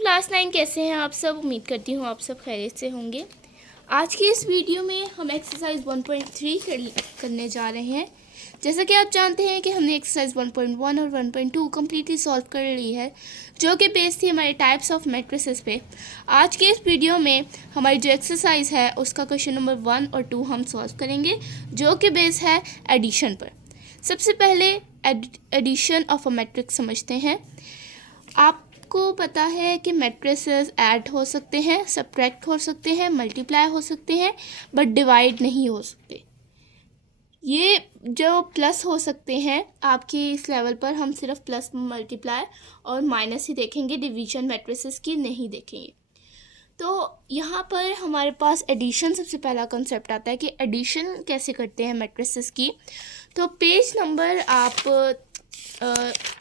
Class 9 कैसे हैं आप सब। उम्मीद करती हूँ आप सब खैरियत से होंगे। आज की इस वीडियो में हम एक्सरसाइज 1.3 करने जा रहे हैं। जैसा कि आप जानते हैं कि हमने एक्सरसाइज 1.1 और 1.2 कम्प्लीटली सॉल्व कर ली है, जो कि बेस थी हमारे टाइप्स ऑफ मैट्रिसेस पे। आज के इस वीडियो में हमारी जो एक्सरसाइज है उसका क्वेश्चन नंबर 1 और 2 हम सॉल्व करेंगे, जो कि बेस है एडिशन पर। सबसे पहले एडिशन ऑफ अ मैट्रिक्स समझते हैं। आपको पता है कि मैट्रिसेस ऐड हो सकते हैं, सब्ट्रैक्ट हो सकते हैं, मल्टीप्लाई हो सकते हैं, बट डिवाइड नहीं हो सकते। ये जो प्लस हो सकते हैं, आपकी इस लेवल पर हम सिर्फ प्लस, मल्टीप्लाई और माइनस ही देखेंगे, डिवीजन मैट्रिसेस की नहीं देखेंगे। तो यहाँ पर हमारे पास एडिशन सबसे पहला कंसेप्ट आता है कि एडिशन कैसे करते हैं मैट्रिसेस की। तो पेज नंबर आप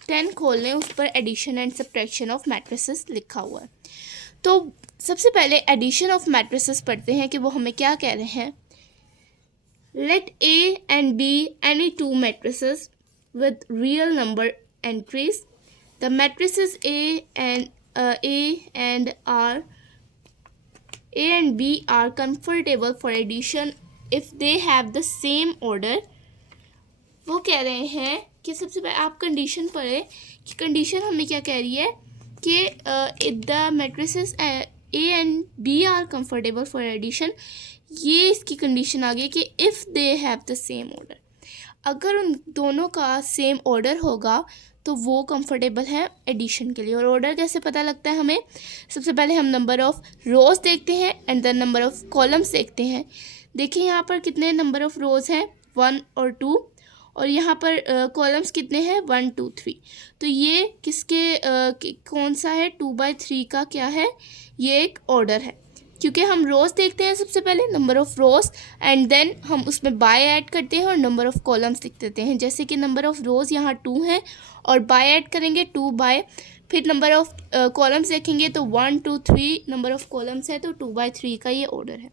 10 खोल लें, उस पर addition and subtraction of matrices लिखा हुआ है। तो सबसे पहले एडिशन ऑफ मैट्रिसेस पढ़ते हैं कि वो हमें क्या कह रहे हैं। Let A and B any two matrices with real number entries. The matrices A and B are comfortable for addition if they have the same order. वो कह रहे हैं कि सबसे पहले आप कंडीशन पढ़े कि कंडीशन हमें क्या कह रही है कि the matrices A and B are comfortable for addition. ये इसकी कंडीशन आ गई कि if they have the same order, अगर उन दोनों का सेम ऑर्डर होगा तो वो कंफर्टेबल है एडिशन के लिए। और ऑर्डर कैसे पता लगता है हमें, सबसे पहले हम नंबर ऑफ़ रोज़ देखते हैं and then number of columns देखते हैं। देखिए यहाँ पर कितने नंबर ऑफ़ रोज़ हैं, 1 और 2, और यहाँ पर कॉलम्स कितने हैं, 1 2 3। तो ये किसके कौन सा है, 2/3 का क्या है, ये एक ऑर्डर है। क्योंकि हम रोज़ देखते हैं सबसे पहले number of rows and then हम उसमें बाय ऐड करते हैं और नंबर ऑफ़ कॉलम्स लिख देते हैं। जैसे कि नंबर ऑफ़ रोज़ यहाँ 2 है और बाय ऐड करेंगे 2 बाय, फिर नंबर ऑफ़ कॉलम्स देखेंगे तो 1 2 3 नंबर ऑफ़ कॉलम्स है, तो 2/3 का ये ऑर्डर है।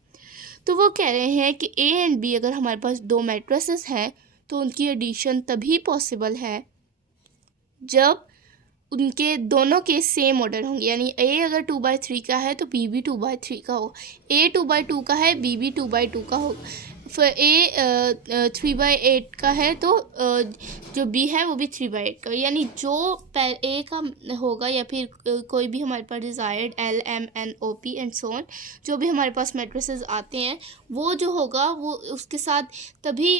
तो वो कह रहे हैं कि A एंड B अगर हमारे पास दो मैट्रिसेस हैं तो उनकी एडिशन तभी पॉसिबल है जब उनके दोनों के सेम ऑर्डर होंगे। यानी A अगर 2/3 का है तो B भी 2/3 का हो, A 2/2 का है B भी 2/2 का हो, फिर A 3/8 का है तो जो B है वो भी 3/8 का। यानी जो A का होगा या फिर कोई भी हमारे पास desired L M N O P and so on, जो भी हमारे पास मैट्रिसेस आते हैं वो जो होगा वो उसके साथ तभी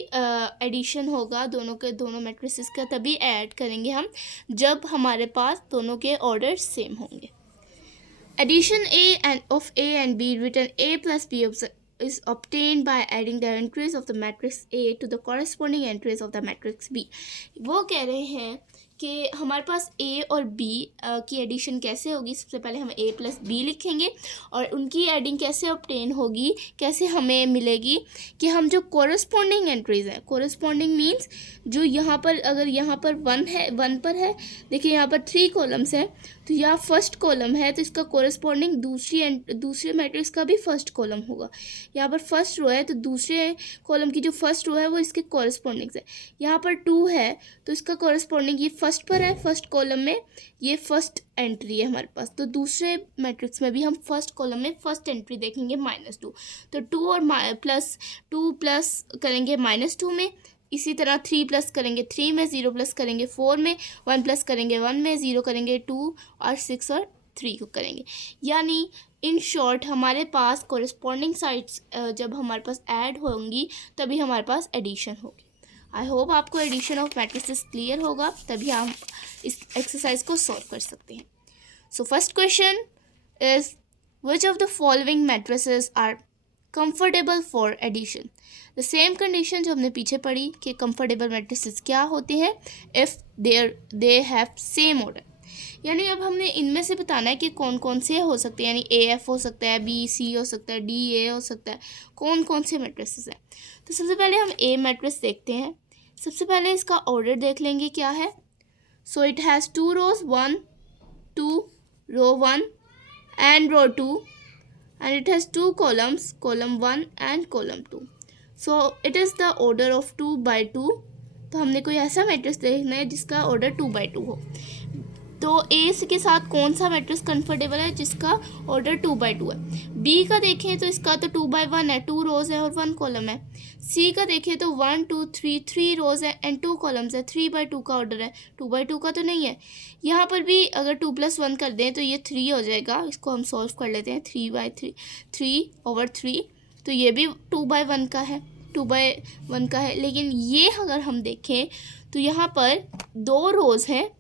एडिशन होगा, दोनों मैट्रिसेस का तभी ऐड करेंगे हम जब हमारे पास दोनों के ऑर्डर सेम होंगे। Addition of A and B written A plus B is obtained by adding the entries of the matrix A to the corresponding entries of the matrix B. वो कह रहे हैं कि हमारे पास A और B की addition कैसे होगी। सबसे पहले हम A प्लस B लिखेंगे और उनकी एडिंग कैसे ऑब्टेन होगी, कैसे हमें मिलेगी कि हम जो कोरस्पॉन्डिंग एंट्रीज़ हैं, कोरस्पॉन्डिंग मीन्स जो यहाँ पर अगर यहाँ पर 1 है, 1 पर है, देखिए यहाँ पर 3 कॉलम्स हैं तो यहाँ फर्स्ट कॉलम है तो इसका कोरस्पॉन्डिंग दूसरे मैट्रिक्स का भी फर्स्ट कॉलम होगा। यहाँ पर फर्स्ट रो है तो दूसरे कॉलम की जो फर्स्ट रो है वो इसके कोरस्पॉन्डिंग है। यहाँ पर 2 है तो इसका कोरस्पॉन्डिंग ये फर्स्ट पर है, फर्स्ट कॉलम में ये फर्स्ट एंट्री है हमारे पास। तो दूसरे मैट्रिक्स में भी हम फर्स्ट कॉलम में फर्स्ट एंट्री देखेंगे -2, तो 2 और +2 प्लस करेंगे -2 में, इसी तरह 3 प्लस करेंगे 3 में, 0 प्लस करेंगे 4 में, 1 प्लस करेंगे 1 में, 0 करेंगे 2 और 6 और 3 को करेंगे। यानी इन शॉर्ट हमारे पास कोरिस्पॉन्डिंग साइड्स जब हमारे पास ऐड होंगी तभी हमारे पास एडिशन होगी। आई होप आपको एडिशन ऑफ मैट्रिसेस क्लियर होगा, तभी हम इस एक्सरसाइज को सॉल्व कर सकते हैं। So first question is which of the following matrices are comfortable for addition. The same condition जो हमने पीछे पढ़ी कि कंफर्टेबल मैट्रिसेस क्या होते हैं, if they have same order. यानी अब हमने इनमें से बताना है कि कौन कौन से हो सकते हैं। यानी AF हो सकता है, BC हो सकता है, DA हो सकता है, कौन कौन से मैट्रिसेस हैं। तो सबसे पहले हम A मैट्रिक्स देखते हैं। सबसे पहले इसका ऑर्डर देख लेंगे क्या है। So it has 2 rows, 1 2 row 1 and row 2 and it has 2 columns, column 1 and column 2. So it is the order of 2/2। तो हमने कोई ऐसा मैट्रिक्स देखना है जिसका ऑर्डर 2/2 हो। तो ए के साथ कौन सा मैट्रिक्स कंफर्टेबल है जिसका ऑर्डर 2x2 है। बी का देखें तो इसका तो 2x1 है, 2 रोज है और 1 कॉलम है। सी का देखें तो 1 2 3 3 रोज है एंड 2 कॉलम्स है, 3x2 का ऑर्डर है, 2x2 का तो नहीं है। यहाँ पर भी अगर 2+1 कर दें तो ये 3 हो जाएगा। इसको हम सॉल्व कर लेते हैं, 3/3 3/3, तो ये भी 2x1 का है, 2x1 का है। लेकिन ये अगर हम देखें तो यहाँ पर 2 रोज हैं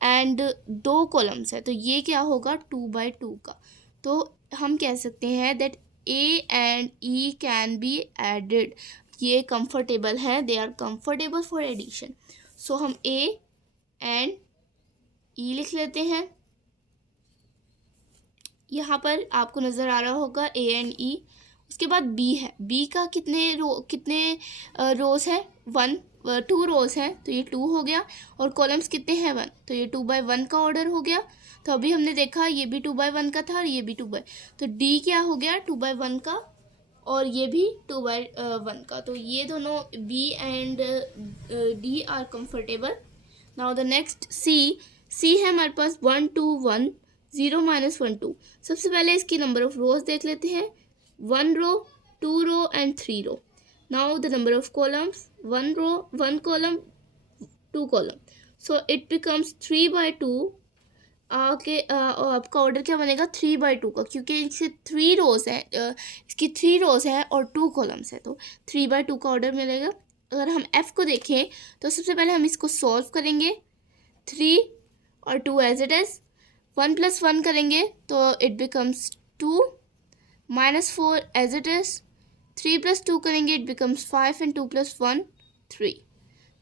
एंड 2 कॉलम्स है, तो ये क्या होगा 2x2 का। तो हम कह सकते हैं that A and E can be added, ये कंफर्टेबल है, they are comfortable for addition. So हम ए एंड ई लिख लेते हैं। यहाँ पर आपको नज़र आ रहा होगा ए एंड ई। उसके बाद बी है, बी का कितने रोज है, 2 रोज हैं, तो ये 2 हो गया और कॉलम्स कितने हैं 1, तो ये 2x1 का ऑर्डर हो गया। तो अभी हमने देखा ये भी 2x1 का था और ये भी 2x, तो डी क्या हो गया 2x1 का और ये भी 2x1 का। तो ये दोनों B and D are comfortable. Now the next C है हमारे पास 1 2 1 0 -1 2। सबसे पहले इसकी नंबर ऑफ रोज देख लेते हैं, 1 row 2 row and 3 row. Now the number of columns, 1 row 1 column 2 column, so it becomes 3/2। आपका ऑर्डर क्या बनेगा 3/2 का, क्योंकि इससे 3 रोज है, इसकी 3 रोज है और 2 कॉलम्स है, तो 3/2 का ऑर्डर मिलेगा। अगर हम एफ को देखें तो सबसे पहले हम इसको सॉल्व करेंगे, 3 और 2 एज इट इज, 1 + 1 करेंगे तो it becomes 2 -4 as it is, 3 + 2 करेंगे इट बिकम्स 5 एंड 2 + 1 3।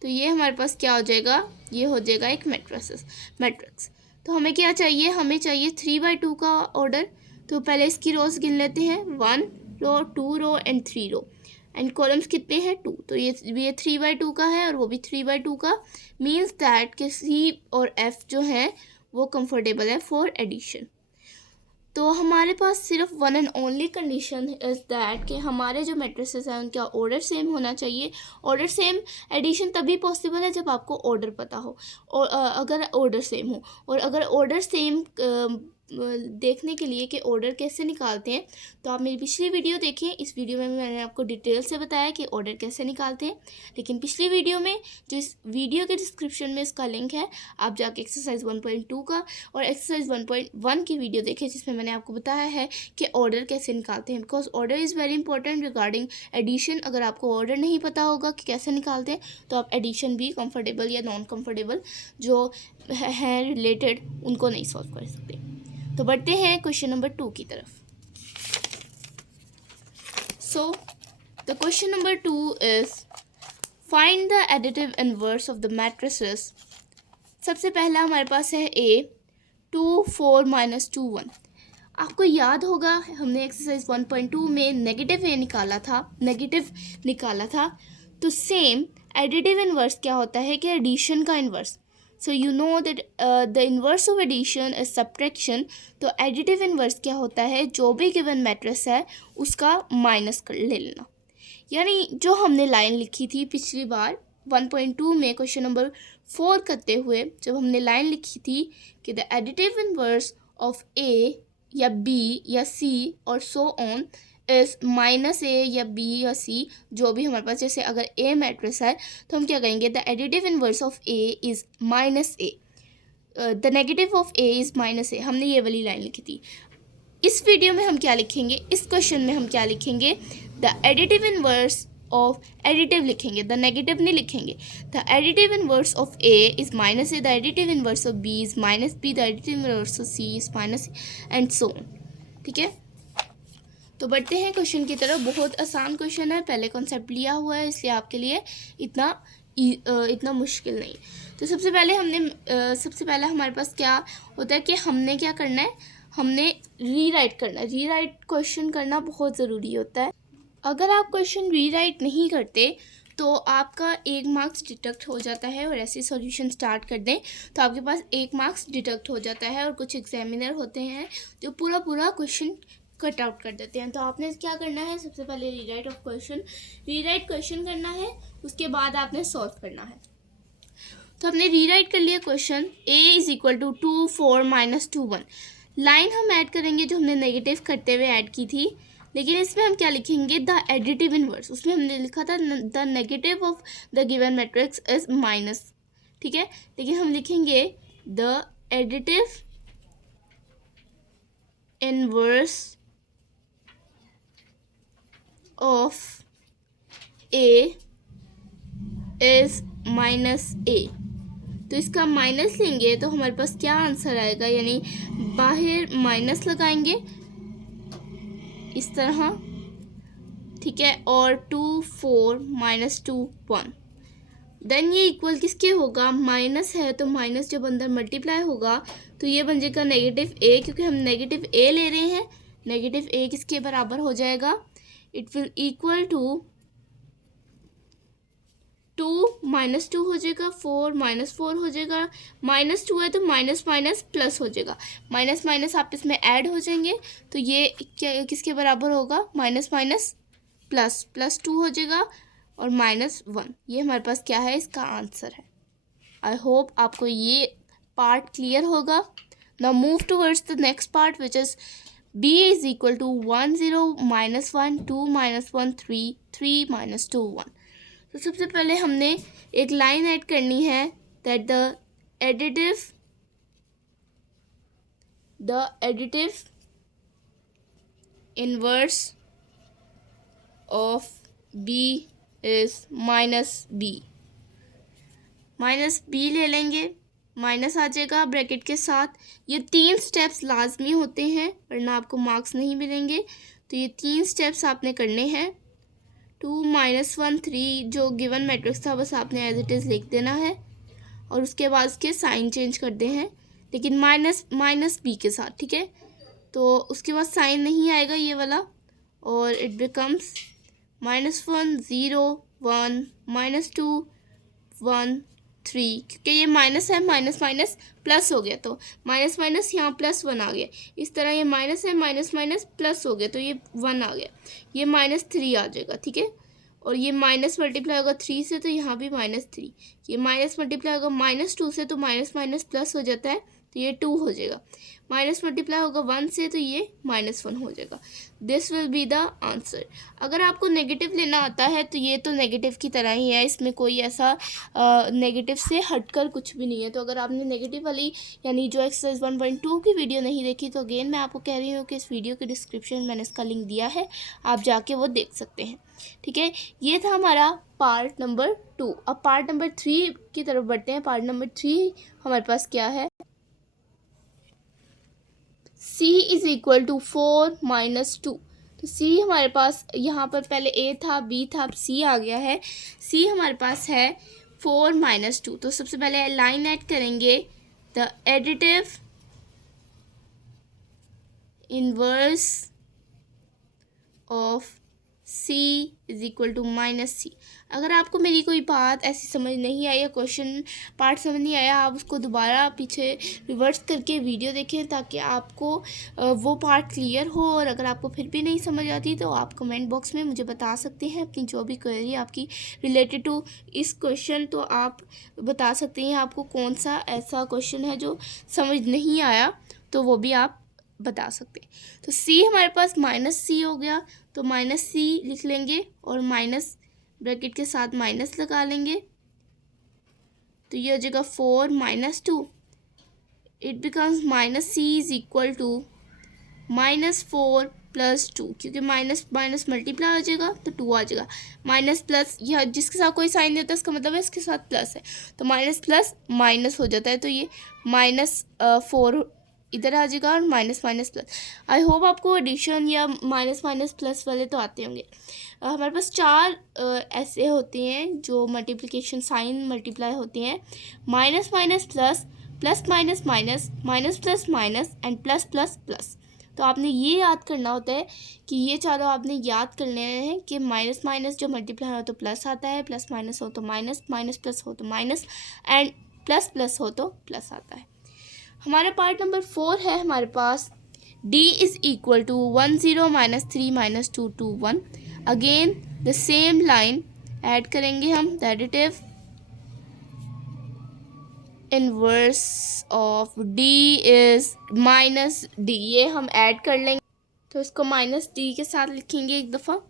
तो ये हमारे पास क्या हो जाएगा, ये हो जाएगा एक मैट्रिक्स। तो हमें क्या चाहिए, हमें चाहिए 3/2 का ऑर्डर। तो पहले इसकी रोज गिन लेते हैं, 1 row 2 row and 3 row and columns कितने हैं 2, तो ये 3/2 का है और वो भी 3/2 का। मीन्स दैट कि सी और एफ जो है वो कंफर्टेबल है फॉर एडिशन। तो हमारे पास सिर्फ one and only condition is that कि हमारे जो मैट्रिसेस हैं उनका ऑर्डर सेम होना चाहिए। ऑर्डर सेम एडिशन तभी पॉसिबल है जब आपको ऑर्डर पता हो, और अगर ऑर्डर सेम हो, और अगर ऑर्डर सेम देखने के लिए कि ऑर्डर कैसे निकालते हैं तो आप मेरी पिछली वीडियो देखें। इस वीडियो में मैंने आपको डिटेल से बताया कि ऑर्डर कैसे निकालते हैं। लेकिन पिछली वीडियो में जो इस वीडियो के डिस्क्रिप्शन में इसका लिंक है, आप जाके एक्सरसाइज 1.2 का और एक्सरसाइज 1.1 की वीडियो देखें, जिसमें मैंने आपको बताया है कि ऑर्डर कैसे निकालते हैं। Because order is very important regarding addition. अगर आपको ऑर्डर नहीं पता होगा कि कैसे निकालते हैं तो आप एडिशन भी कंफर्टेबल या नॉन कंफर्टेबल जो हैं रिलेटेड उनको नहीं सॉल्व कर सकते। तो बढ़ते हैं क्वेश्चन नंबर 2 की तरफ। So the question number 2 is find the additive inverse of the matrices. सबसे पहला हमारे पास है ए 2 4 -2 1। आपको याद होगा हमने एक्सरसाइज 1.2 में नेगेटिव निकाला था। तो सेम एडिटिव इनवर्स क्या होता है कि एडिशन का inverse. So you know that the inverse of addition is subtraction. तो एडिटिव इन्वर्स क्या होता है, जो भी गिवन मैट्रिक्स है उसका माइनस कर ले लेना। यानी जो हमने लाइन लिखी थी पिछली बार 1.2 में क्वेश्चन नंबर 4 करते हुए, जब हमने लाइन लिखी थी कि द एडिटिव इन्वर्स ऑफ ए या बी या सी और सो ऑन इस -a या b या c, जो भी हमारे पास, जैसे अगर a मैट्रिक्स है तो हम क्या करेंगे, the additive inverse of a is -a, the negative of a is -a। हमने ये वाली लाइन लिखी थी। इस वीडियो में हम क्या लिखेंगे, इस क्वेश्चन में हम क्या लिखेंगे, the additive inverse of, additive लिखेंगे, द नेगेटिव नहीं लिखेंगे। The additive inverse of a is -a, the additive inverse of b is -b, the additive inverse of c is -c and so on. ठीक है, तो बढ़ते हैं question की तरफ। बहुत आसान क्वेश्चन है, पहले कॉन्सेप्ट लिया हुआ है इसलिए आपके लिए इतना मुश्किल नहीं। तो सबसे पहले हमारे पास क्या होता है कि हमने क्या करना है, हमने रीराइट करना है। रीराइट क्वेश्चन करना बहुत ज़रूरी होता है। अगर आप क्वेश्चन रीराइट नहीं करते तो आपका 1 मार्क्स डिडक्ट हो जाता है, और ऐसे सॉल्यूशन स्टार्ट कर दें तो आपके पास 1 मार्क्स डिडक्ट हो जाता है। और कुछ एग्जामिनर होते हैं जो पूरा क्वेश्चन कट आउट कर देते हैं। तो आपने क्या करना है, सबसे पहले रीराइट क्वेश्चन करना है, उसके बाद आपने सॉल्व करना है। तो हमने रीराइट कर लिया question a is equal to 2 4 minus 2 1। Line हम ऐड करेंगे जो हमने नेगेटिव करते हुए ऐड की थी, लेकिन इसमें हम क्या लिखेंगे, द एडिटिव इनवर्स। उसमें हमने लिखा था the negative of the given matrix is minus, ठीक है, लेकिन हम लिखेंगे the additive inverse of A is minus A. तो इसका माइनस लेंगे तो हमारे पास क्या आंसर आएगा, यानी बाहर माइनस लगाएंगे इस तरह, ठीक है, और 2 4 माइनस 2 1। देन ये इक्वल किसके होगा, माइनस है तो माइनस जब अंदर मल्टीप्लाई होगा तो ये बन जाएगा नेगेटिव ए, क्योंकि हम नेगेटिव ए ले रहे हैं। नेगेटिव ए किसके बराबर हो जाएगा, it will equal to 2 minus 2 हो जाएगा, 4 माइनस 4 हो जाएगा, माइनस 2 है तो माइनस माइनस प्लस हो जाएगा, माइनस माइनस आपस में ऐड हो जाएंगे तो ये क्या किसके बराबर होगा, माइनस माइनस प्लस, प्लस 2 हो जाएगा और माइनस 1। ये हमारे पास क्या है, इसका आंसर है। आई होप आपको ये पार्ट क्लियर होगा। Now move towards the next part which is b is equal to 1 0 minus 1 2 minus 1 3 3 minus 2 1। तो सबसे पहले हमने एक लाइन ऐड करनी है, that the additive inverse of b is minus b। Minus b ले लेंगे, माइनस आ जाएगा ब्रैकेट के साथ। ये 3 स्टेप्स लाजमी होते हैं वरना आपको मार्क्स नहीं मिलेंगे, तो ये 3 स्टेप्स आपने करने हैं। 2 माइनस 1 3 जो गिवन मैट्रिक्स था बस आपने एज इट इज़ लिख देना है और उसके बाद उसके साइन चेंज कर दे हैं, लेकिन माइनस बी के साथ, ठीक है। तो उसके बाद साइन नहीं आएगा ये वाला और इट बिकम्स माइनस 1 0 1 माइनस 2 1 3, क्योंकि ये माइनस है, माइनस माइनस प्लस हो गया तो माइनस माइनस यहाँ प्लस 1 आ गया। इस तरह ये माइनस है, माइनस माइनस प्लस हो गया तो ये 1 आ गया, ये माइनस 3 आ जाएगा, ठीक है। और ये माइनस मल्टीप्लाई होगा 3 से तो यहाँ भी माइनस 3, ये माइनस मल्टीप्लाई होगा माइनस 2 से तो माइनस माइनस प्लस हो जाता है तो ये 2 हो जाएगा, माइनस मल्टीप्लाई होगा 1 से तो ये माइनस 1 हो जाएगा। This will be the answer. अगर आपको नेगेटिव लेना आता है तो ये तो नेगेटिव की तरह ही है, इसमें कोई ऐसा नेगेटिव से हटकर कुछ भी नहीं है। तो अगर आपने नेगेटिव वाली यानी जो एक्सरसाइज 1.2 की वीडियो नहीं देखी तो अगेन मैं आपको कह रही हूँ कि इस वीडियो के डिस्क्रिप्शन में मैंने इसका लिंक दिया है, आप जाके वो देख सकते हैं, ठीक है। ये था हमारा पार्ट नंबर 2। अब पार्ट नंबर 3 की तरफ बढ़ते हैं। पार्ट नंबर 3 हमारे पास क्या है, c is equal to 4 minus 2। तो c हमारे पास यहाँ पर पहले a था, b था, अब c आ गया है। c हमारे पास है 4 माइनस 2। तो सबसे पहले लाइन ऐड करेंगे, the additive inverse of c is equal to minus C. अगर आपको मेरी कोई बात ऐसी समझ नहीं आई या क्वेश्चन पार्ट समझ नहीं आया, आप उसको दोबारा पीछे रिवर्स करके वीडियो देखें ताकि आपको वो पार्ट क्लियर हो। और अगर आपको फिर भी नहीं समझ आती तो आप कमेंट बॉक्स में मुझे बता सकते हैं अपनी जो भी क्वेरी आपकी रिलेटेड टू इस क्वेश्चन, तो आप बता सकते हैं आपको कौन सा ऐसा क्वेश्चन है जो समझ नहीं आया, तो वो भी आप बता सकते हैं। तो c हमारे पास माइनस c हो गया, तो माइनस c लिख लेंगे और माइनस ब्रैकेट के साथ माइनस लगा लेंगे, तो ये हो जाएगा 4 minus 2। It becomes minus c is equal to minus 4 plus 2, क्योंकि माइनस माइनस मल्टीप्लाई हो जाएगा तो 2 आ जाएगा। माइनस प्लस, यह जिसके साथ कोई साइन नहीं होता इसका मतलब है इसके साथ प्लस है, तो माइनस प्लस माइनस हो जाता है, तो ये माइनस 4 इधर आ जाएगा और माइनस माइनस प्लस। आई होप आपको एडिशन या माइनस माइनस प्लस वाले तो आते होंगे। हमारे पास 4 ऐसे होते हैं जो मल्टीप्लिकेशन साइन मल्टीप्लाई होते हैं, minus minus plus, plus minus minus, minus plus minus and plus plus plus. तो आपने ये याद करना होता है कि ये चारों आपने याद करने हैं कि माइनस माइनस जो मल्टीप्लाई हो तो प्लस आता है, प्लस माइनस हो तो माइनस, माइनस प्लस हो तो माइनस एंड प्लस प्लस हो तो प्लस आता है। हमारा पार्ट नंबर 4 है हमारे पास, d is equal to 1 0 minus 3 minus 2 2 1। Again the same line add करेंगे हम, the additive inverse of D is minus D, ये हम ऐड कर लेंगे तो इसको माइनस डी के साथ लिखेंगे एक दफ़ा।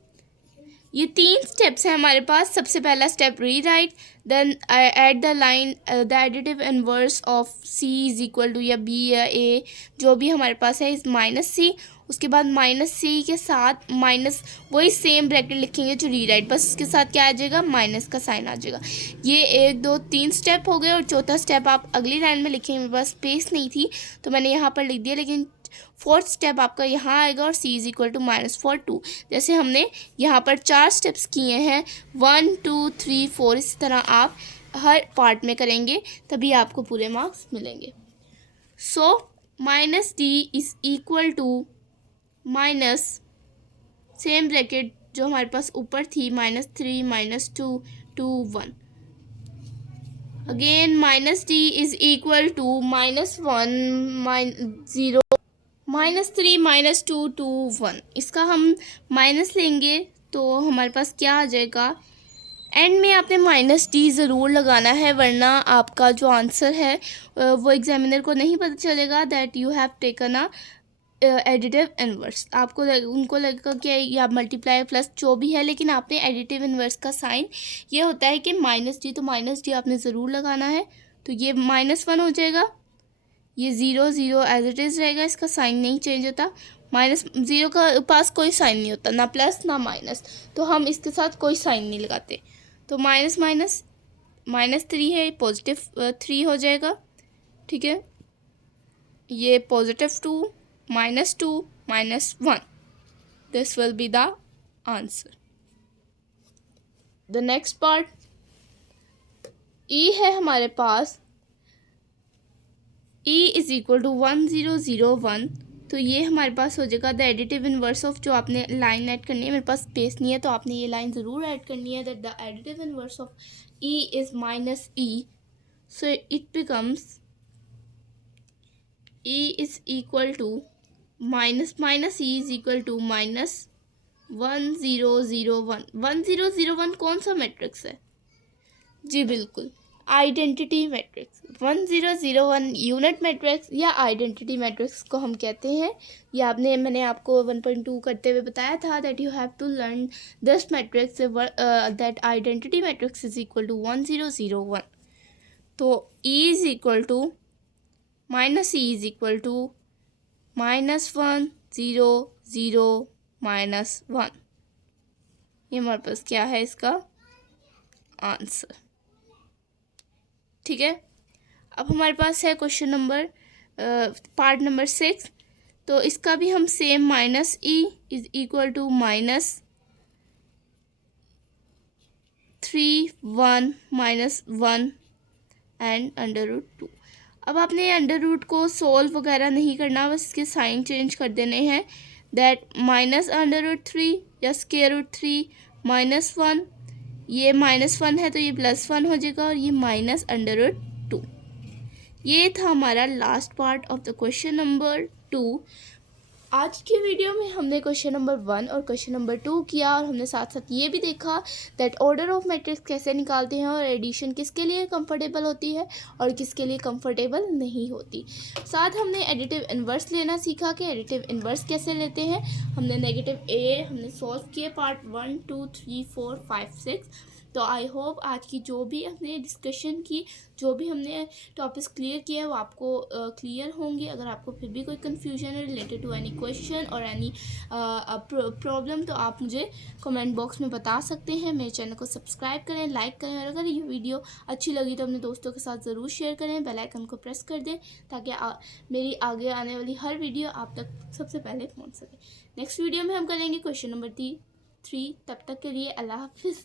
ये 3 स्टेप्स हैं हमारे पास। सबसे पहला step rewrite, then add the line the additive inverse of C is equal to या बी या ए जो भी हमारे पास है इज़ माइनस सी। उसके बाद माइनस सी के साथ माइनस वही सेम ब्रैकेट लिखेंगे जो री राइट, बस उसके साथ क्या आ जाएगा, माइनस का साइन आ जाएगा। ये 1 2 3 स्टेप हो गए और चौथा स्टेप आप अगली लाइन में लिखेंगे। मेरे पास स्पेस नहीं थी तो मैंने यहाँ पर लिख दिया, लेकिन 4th स्टेप आपका यहाँ आएगा और c इज़ इक्वल टू -4 2। जैसे हमने यहाँ पर 4 स्टेप्स किए हैं 1 2 3 4, इसी तरह आप हर पार्ट में करेंगे तभी आपको पूरे मार्क्स मिलेंगे। So minus D is equal to minus same bracket जो हमारे पास ऊपर थी -3 -2 2 1। Again minus D is equal to -1 0 -3 -2 2 1। इसका हम माइनस लेंगे तो हमारे पास क्या आ जाएगा, एंड में आपने माइनस डी ज़रूर लगाना है वरना आपका जो आंसर है वो एग्जामिनर को नहीं पता चलेगा that you have taken a additive inverse. आपको उनको लगेगा कि या मल्टीप्लाई प्लस जो भी है, लेकिन आपने एडिटिव इनवर्स का साइन ये होता है कि माइनस डी, तो माइनस डी आपने ज़रूर लगाना है। तो ये -1 हो जाएगा, ये 0 0 एज इट इज़ रहेगा, इसका साइन नहीं चेंज होता। -0 का पास कोई साइन नहीं होता, ना प्लस ना माइनस, तो हम इसके साथ कोई साइन नहीं लगाते। तो माइनस माइनस -3 है, +3 हो जाएगा, ठीक है। ये +2 -2 -1, this will be the answer. The next part E है हमारे पास, e इज़ इक्वल टू 1 0 0 1। तो ये हमारे पास हो जाएगा द एडिटिव इनवर्स ऑफ, जो आपने लाइन ऐड करनी है, मेरे पास स्पेस नहीं है तो आपने ये लाइन ज़रूर ऐड करनी है, that the additive inverse of e is -e, so it becomes e is equal to minus e is equal to -1 0 0 1। 1 0 0 1 कौन सा मैट्रिक्स है? जी बिल्कुल, आइडेंटिटी मैट्रिक्स। 1 0 0 1 यूनिट मैट्रिक्स या आइडेंटिटी मैट्रिक्स को हम कहते हैं। ये मैंने आपको 1.2 करते हुए बताया था that you have to learn this matrix, that identity matrix is equal to 1 0 0 1। तो e is equal to -e is equal to -1 0 0 -1। ये हमारे पास क्या है इसका आंसर, ठीक है। अब हमारे पास है क्वेश्चन नंबर पार्ट नंबर 6। तो इसका भी हम same -e is equal to -3 1 -1 and √2। अब आपने अंडर रूट को सोल्व वगैरह नहीं करना, बस इसके साइन चेंज कर देने हैं, दैट -√3 या √3 -1, ये -1 है तो ये +1 हो जाएगा और ये -√2। ये था हमारा last part of the question number 2। आज के वीडियो में हमने क्वेश्चन नंबर 1 और क्वेश्चन नंबर 2 किया और हमने साथ साथ ये भी देखा दैट ऑर्डर ऑफ मैट्रिक्स कैसे निकालते हैं और एडिशन किसके लिए कंफर्टेबल होती है और किसके लिए कंफर्टेबल नहीं होती। साथ हमने एडिटिव इन्वर्स लेना सीखा कि एडिटिव इन्वर्स कैसे लेते हैं। हमने -a हमने सॉल्व किए पार्ट 1 2 3 4 5 6। तो आई होप आज की जो भी हमने डिस्कशन की, जो भी हमने टॉपिक्स क्लियर किया है वो आपको क्लियर होंगे। अगर आपको फिर भी कोई कन्फ्यूजन है रिलेटेड टू एनी क्वेश्चन और एनी प्रॉब्लम तो आप मुझे कमेंट बॉक्स में बता सकते हैं। मेरे चैनल को सब्सक्राइब करें, लाइक करें और अगर ये वीडियो अच्छी लगी तो अपने दोस्तों के साथ ज़रूर शेयर करें। बेल आइकन को प्रेस कर दें ताकि मेरी आगे आने वाली हर वीडियो आप तक सबसे पहले पहुँच सके। नेक्स्ट वीडियो में हम करेंगे क्वेश्चन नंबर 3। तब तक के लिए अल्लाह हाफिज़।